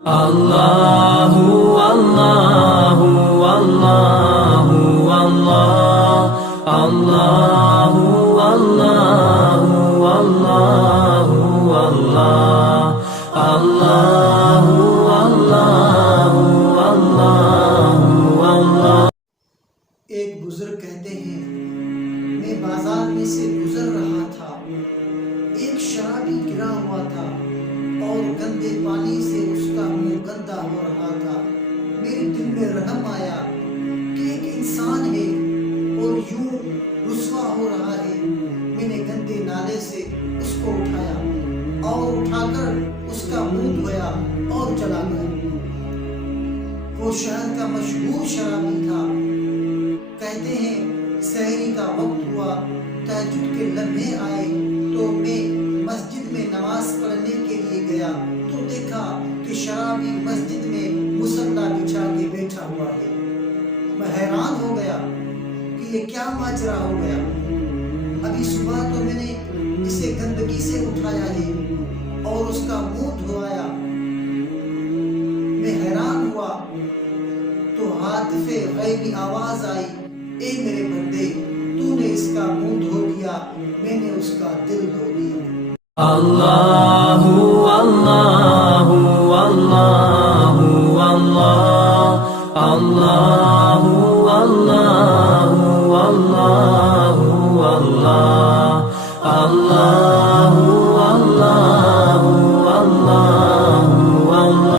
Allahu Allahu Allahu Allah Allahu Allahu Allahu Allah Allahu Allahu Allahu Allah. ایک بزرگ کہتے ہیں میں بازار میں سے گزر رہا تھا، ایک شرابی گرا ہوا تھا اور گندے پانی سے اس کا منہ گندا ہو رہا تھا۔ میرے دل میں رحم آیا کہ ایک انسان ہے اور یوں رسوا ہو رہا ہے۔ میں نے گندے نالے سے اس کو اٹھایا اور اٹھا کر اس کا منہ دھویا اور چلا گیا۔ وہ شہر کا مشہور شرابی تھا۔ کہتے ہیں سحری کا وقت ہوا، تہجد کے لمحے آئے تو میں مسجد میں نماز پڑھنے کے لیے گیا تو دیکھا کہ شرابی مسجد میں مصلی بچھا کے بیٹھا ہوا ہے۔ میں حیران ہو گیا کہ یہ کیا ماجرا ہو گیا۔ ابھی صبح تو میں نے اسے گندگی سے اٹھایا ہے اور اس کا منہ دھوایا۔ میں حیران ہوا تو ہاتف غیبی آواز آئی، اے میرے بندے، تو نے اس کا منہ دھو دیا، میں نے اس کا دل دھو دیا۔ Allahu Allahu Allahu Allah Allahu Allahu Allahu Allah Allah